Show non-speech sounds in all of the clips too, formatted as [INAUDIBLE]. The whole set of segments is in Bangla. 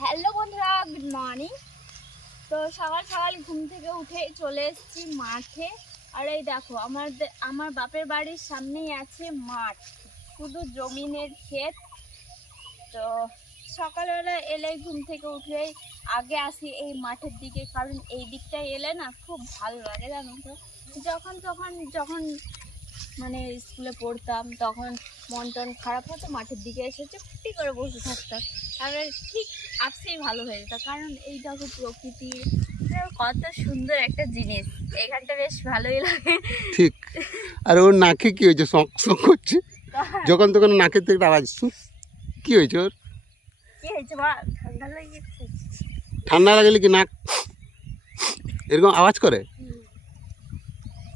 হ্যালো বন্ধুরা, গুড মর্নিং। তো সকাল সকাল ঘুম থেকে উঠে চলে এসেছি মাঠে। আর এই দেখো আমার আমার বাপের বাড়ির সামনেই আছে মাঠ, শুধু জমিনের ক্ষেত। তো সকালবেলা এলে ঘুম থেকে উঠলেই আগে আসি এই মাঠের দিকে, কারণ এই দিকটায় এলে না খুব ভালো লাগে, জানো তো। যখন তখন যখন মানে স্কুলে পড়তাম, তখন মন টন খারাপ হতো, মাঠের দিকে এসে চুপটি করে বসে থাকতাম। তারপরে ঠিক আসতেই ভালো হয়ে যেত। কারণ এই দেখো প্রকৃতি কত সুন্দর একটা জিনিস। এখানটা বেশ ভালোই লাগে। ঠিক। আর ওর নাকে কি হয়েছে? শখ শখ করছে। যখন তখন নাকের থেকে আওয়াজ কি হয়েছে ওর? কি হয়েছে বা ঠান্ডা লেগেছে ঠান্ডা লাগলে কি নাক এরকম আওয়াজ করে?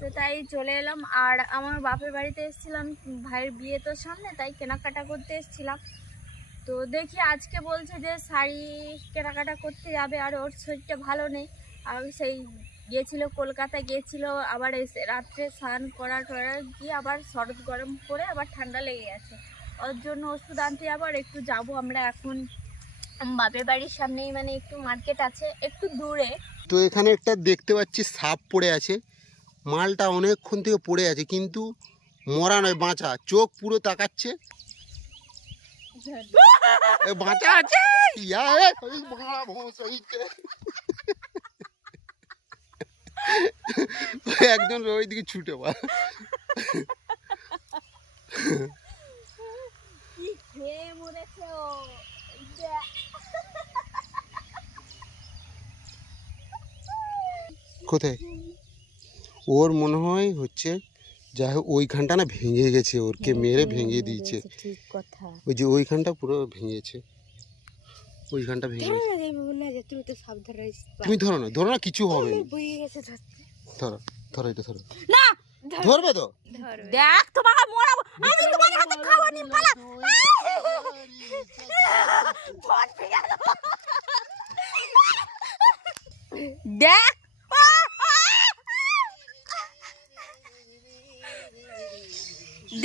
তো তাই চলে এলাম। আর আমার বাপের বাড়িতে এসেছিলাম ভাইয়ের বিয়ে তো সামনে তাই কেনাকাটা করতে এসেছিলাম। তো দেখি আজকে বলছে যে শাড়ি কেনাকাটা করতে যাবে আর ওর শরীরটা ভালো নেই। আর সেই গিয়েছিল কলকাতা গিয়েছিল, আবার এসে রাত্রে স্নান করা টরা গিয়ে আবার শরৎ গরম করে আবার ঠান্ডা লেগে গেছে। ওর জন্য ওষুধ আনতে আবার একটু যাব আমরা এখন। বাপের বাড়ির সামনেই মানে একটু মার্কেট আছে, একটু দূরে। তো এখানে একটা দেখতে পাচ্ছি, সাপ পড়ে আছে। মালটা অনেকক্ষণ থেকে পড়ে আছে, কিন্তু মরা নয়, বাঁচা। চোখ পুরো তাকাচ্ছে। বাঁচা আছে? ইয়া ভোঁস হইছে। একজন ওই দিকে ছুটে পা দেখ। কোথায়? ওর মনে হয় হচ্ছে যাই হোক ওইখানটা না ভেঙে গেছে ওরকে মেরে ভেঙে দিয়েছে। ঠিক কথা। ওই যে ওইখানটা পুরো ভেঙেছে। ওইখানটা ভেঙে গেছে। না তুমি তো সাবধান রয়েছ তুমি ধরো না ধরো না কিছু হবে। ধরো ধরো এটা ধরো। না ধরবে তো? দেখ তোমাকে মরাবো আমি তোমার হাতে খাব নি পালা ভেঙে। দেখ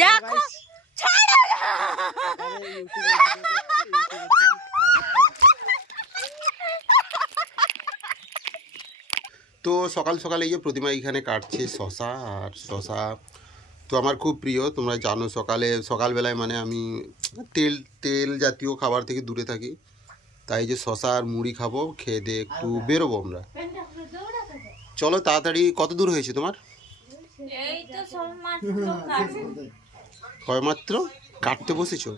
দেখো ছাড়ো। তো সকাল সকাল এই যে প্রতিমা এখানে কাটছে শশা আর শশা তো আমার খুব প্রিয় তোমরা জানো সকালে সকালবেলায় মানে আমি তেল তেল জাতীয় খাবার থেকে দূরে থাকি। তাই যে শশা আর মুড়ি খাব খেয়ে দিয়ে একটু বেরোবো আমরা। চলো তাড়াতাড়ি কত দূর হয়েছে তোমার? এই তো সব মাত্র কাছে কয় মাত্র কাটতে বসেছো?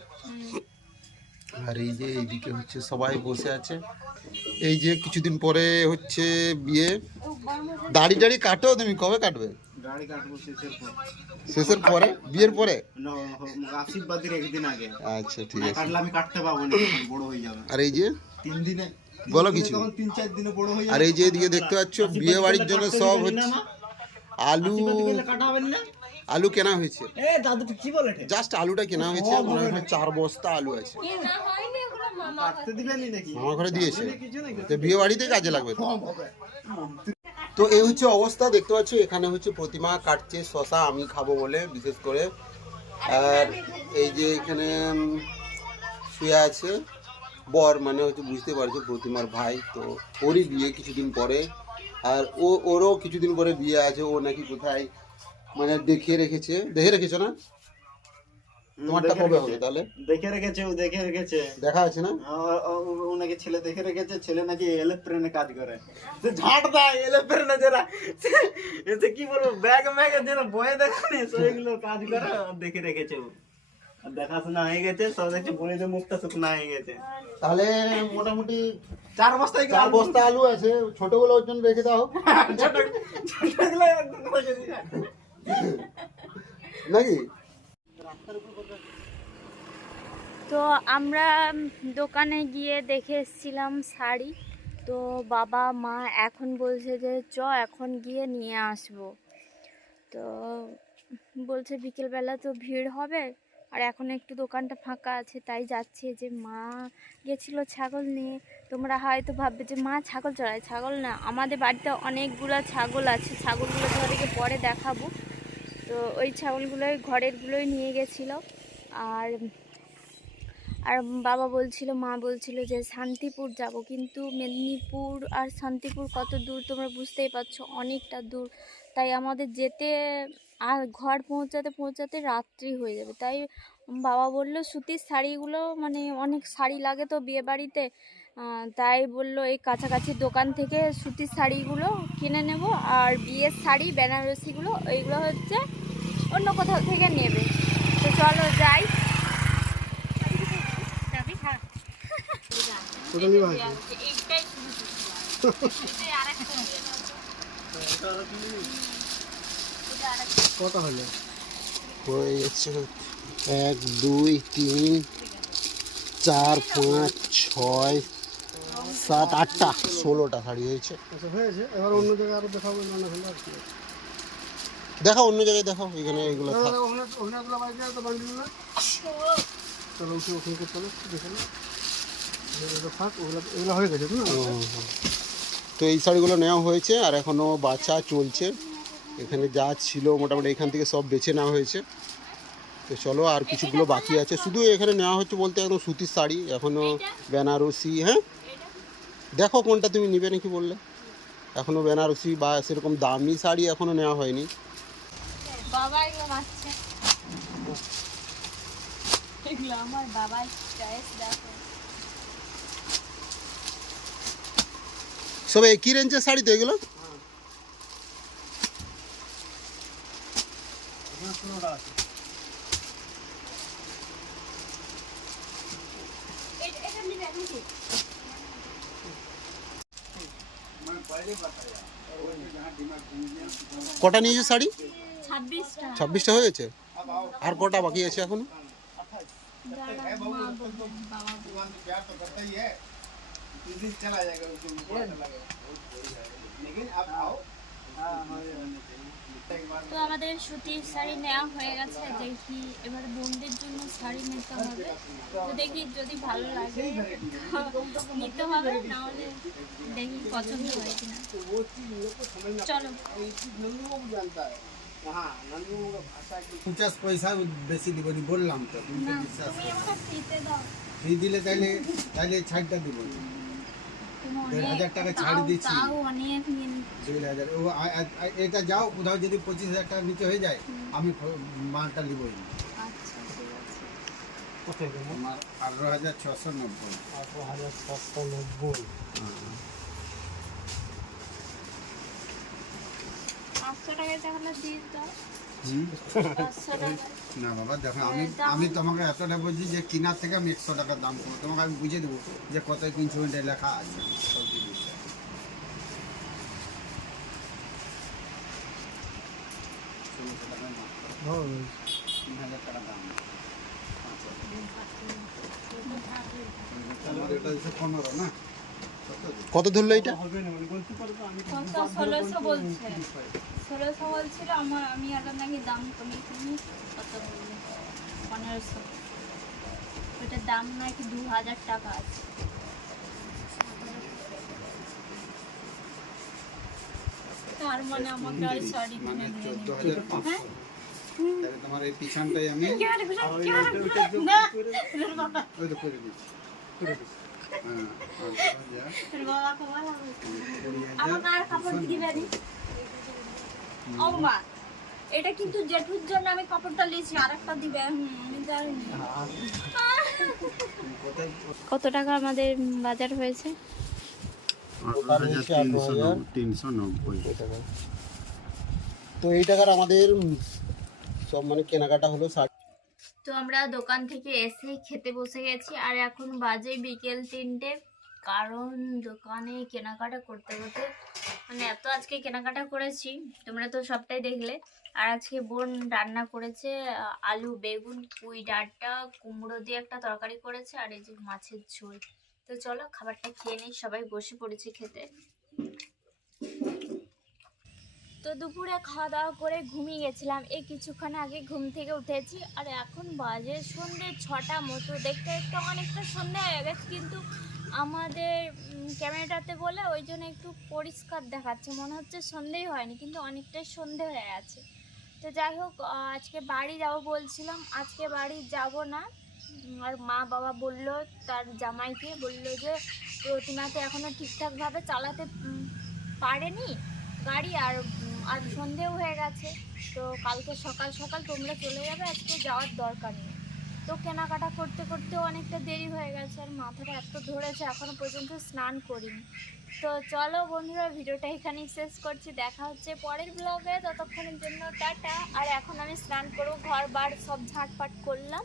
আর এই যে এইদিকে হচ্ছে সবাই বসে আছে। এই যে কিছুদিন পরে হচ্ছে বিয়ে। দাড়ি টাড়ি কাটো তুমি কবে কাটবে? শেষের পরে। বিয়ের পরে? আশীর্বাদের একদিন আগে। আচ্ছা ঠিক আছে। কাটলে আমি কাটতে পাবো না বড় হয়ে যাবে। আর এই যে? তিন দিনে। বলো কিছু। তিন চার দিনে বড় হয়ে আর এই যে এদিকে দেখতে পাচ্ছ বিয়ে বাড়ির জন্য সব হচ্ছে আলু কাটা হবে না। আলু কেনা হয়েছে। এ দাদু তুই কি বলে জাস্ট আলুটা কেনা হয়েছে মনে হয় চার বস্তা আলু আছে। মামা ঘরে দিয়েছে। তো বিয়ে বাড়িতে কাজে লাগবে তো। তো এই হচ্ছে অবস্থা দেখতে পাচ্ছ এখানে হচ্ছে প্রতিমা কাটছে শশা আমি খাব বলে বিশেষ করে। আর এই যে এখানে শুয়ে আছে বর মানে হচ্ছে বুঝতে পারছ প্রতিমার ভাই তো ওরই বিয়ে কিছুদিন পরে। আর ও ওরও কিছুদিন পরে বিয়ে আছে ও নাকি কোথায় মানে দেখে রেখেছে। দেখে রেখেছো না? তোমারটা দেখে কবে। হবে তাহলে? দেখে রেখেছে ও দেখে রেখেছে। দেখা আছে না? ও- নাকি ছেলে দেখে রেখেছে ছেলে নাকি এলোপ্রেনে কাজ করে। সে ঝাঁট দেয় এলোপ্রেনে যারা। এতে কি বলব ব্যাগ ম্যাগ যেন বয়ে দেখানি সেগুলো কাজ করে দেখে রেখেছে ও। দেখাশোনা হয়ে গেছে সব দেখছে বইতে মুখটা শুকনা হয়ে গেছে। তাহলে মোটামুটি চার বস্তায় চার বস্তা আলু আছে ছোটগুলো ওর জন্য রেখে দাও। [LAUGHS] ছোট ছোটগুলো। নাকি? তো আমরা দোকানে গিয়ে দেখে এসেছিলাম শাড়ি। তো বাবা, মা এখন বলছে যে, চ, এখন গিয়ে নিয়ে আসব। তো বলছে, বিকেলবেলা তো ভিড় হবে, আর এখন একটু দোকানটা ফাঁকা আছে, তাই যাচ্ছে। যে মা গেছিল ছাগল নিয়ে। তোমরা হয়তো ভাববে যে, মা, ছাগল চড়ায়? ছাগল না, আমাদের বাড়িতে অনেকগুলো ছাগল আছে। ছাগলগুলো তোমাদেরকে পরে দেখাবো। তো ওই ছাগলগুলোই ঘরেরগুলোই নিয়ে গেছিল। আর আর বাবা বলছিল, মা বলছিল যে, শান্তিপুর যাব, কিন্তু মেদিনীপুর আর শান্তিপুর কত দূর তোমরা বুঝতেই পারছ, অনেকটা দূর। তাই আমাদের যেতে আর ঘর পৌঁছাতে পৌঁছাতে রাত্রি হয়ে যাবে। তাই বাবা বলল, সুতির শাড়িগুলো মানে অনেক শাড়ি লাগে তো বিয়ে বাড়িতে তাই বলল এই কাছাকাছি দোকান থেকে সুতির শাড়িগুলো কিনে নেব আর বিয়ের শাড়ি বেনারসিগুলো এইগুলো হচ্ছে অন্য কোথাও থেকে নেবে তো চলো যাই কত হলো হয়ে যাচ্ছে এক দুই তিন চার পাঁচ ছয় সাত আটটা ষোলোটা শাড়ি হয়েছে। আচ্ছা হয়েছে। এবার অন্য জায়গায় আরও দেখাবো না না হলে আর কি। দেখো অন্য জায়গায় দেখো এখানে এগুলো চলো উঠে ওখানে চলো দেখে এগুলো ওগুলো এগুলো হয়ে গেছে তো এই শাড়িগুলো নেওয়া হয়েছে আর এখনও বাছা চলছে। এখানে যা ছিল মোটামুটি এখান থেকে সব বেছে নেওয়া হয়েছে। তো চলো আর কিছুগুলো বাকি আছে। শুধু এখানে নেওয়া হচ্ছে বলতে একদম সুতির শাড়ি এখনও বেনারসি হ্যাঁ? দেখো কোনটা তুমি নিবে নাকি বললে? এখনও বেনারসি বা সেরকম দামি শাড়ি এখনও নেওয়া হয়নি। বাবা এগুলো মারছে এগুলো আমার বাবার চয়েস দেখো। সব একই রেঞ্জের শাড়ি তো এগুলো? এখানে ষোলোটা আছে এটা এটা নিবে নাকি কটা নিয়েছে শাড়ি? ছাব্বিশটা। ছাব্বিশটা হয়েছে? আর কটা বাকি আছে এখনও? তো আমাদের সুতির শাড়ি নেওয়া হয়ে গেছে দেখি এবার বোনদের জন্য শাড়ি নিতে হবে। তো দেখি যদি ভালো লাগে নিতে হবে নাহলে দেখি পছন্দ হয় কিনা। চলো। পঞ্চাশ পয়সা বেশি দিব বললাম তো। তুমি তো বিশ্বাস তুমি করো আমাকে দিতে দাও দিলে তাইলে তাইলে ছাড়টা দিব দেড় হাজার টাকা ছাড় দিচ্ছি। দেড় হাজার। ও এটা যাও কোথাও যদি পঁচিশ হাজার টাকার নিচে হয়ে যায় আমি মালটা নিবই। আচ্ছা আঠারো হাজার ছশো নব্বই। আঠারো হাজার সাতশো নব্বই। পাঁচশো তাহলে দিয়ে দাও। না বাবা দেখো আমি আমি তোমাকে এতটা বলছি যে কিনার থেকে আমি একশো টাকা দাম করব। তোমাকে আমি বুঝিয়ে দেবো যে কত কিনছো এটা লেখা আছে। সব জিনিস ষোলোশো টাকা। তিন হাজার টাকা। দাম আমার এটা না? কত? ধরলো এটা মানে ষোলোশো বলছে ষোলোশো বলছিল আমার আমি নাকি দাম কমিয়ে কিনি কত বলল পনেরোশো ওটার দাম নাকি দু হাজার টাকা আছে তার মানে আমাকে আর শাড়ি মানে তাহলে তোমার এই পিছনটাই আমি ওই তো করে দিচ্ছি হ্যাঁ এটা কিন্তু জেঠুর জন্য আমি কাপড়টা নিয়েছি আর একটা দিবে কত টাকা আমাদের বাজার হয়েছে? তো এই টাকার আমাদের সব মানে কেনাকাটা হলো শাড়ি তো আমরা দোকান থেকে এসে খেতে বসে গেছি। আর এখন বাজে বিকেল তিনটে। কারণ দোকানে কেনাকাটা করতে করতে মানে এত আজকে কেনাকাটা করেছি, তোমরা তো সবটাই দেখলে। আর আজকে বোন রান্না করেছে আলু, বেগুন, পুঁই, ডাঁটা, কুমড়ো দিয়ে একটা তরকারি করেছে, আর এই যে মাছের ঝোল। তো চলো, খাবারটা খেয়ে নিই, সবাই বসে পড়েছি খেতে। তো দুপুরে খাওয়া দাওয়া করে ঘুমিয়ে গেছিলাম। এই কিছুক্ষণ আগে ঘুম থেকে উঠেছি আর এখন বাজে সন্ধ্যে ছটা মতো। দেখতে দেখতে অনেকটা সন্ধ্যা হয়ে গেছে, কিন্তু আমাদের ক্যামেরাটাতে বলে ওই জন্য একটু পরিষ্কার দেখাচ্ছে। মনে হচ্ছে সন্ধেই হয়নি, কিন্তু অনেকটাই সন্ধে হয়ে আছে তো যাই হোক আজকে বাড়ি যাব বলছিলাম। আজকে বাড়ি যাব না। আর মা বাবা বলল, তার জামাইকে বলল যে প্রতিমাতে এখনও ঠিকঠাকভাবে চালাতে পারেনি। গাড়ি আর আর সন্ধেও হয়ে গেছে, তো কালকে সকাল সকাল তোমরা চলে যাবে, আজকে যাওয়ার দরকার নেই। তো কেনাকাটা করতে করতে অনেকটা দেরি হয়ে গেছে, আর মাথাটা এত ধরেছে এখনও পর্যন্ত স্নান করিনি। তো চলো বন্ধুরা, ভিডিওটা এখানেই শেষ করছি। দেখা হচ্ছে পরের ব্লগে ততক্ষণের জন্য টাটা। আর এখন আমি স্নান করব ঘর বার সব ঝাঁটপাট করলাম।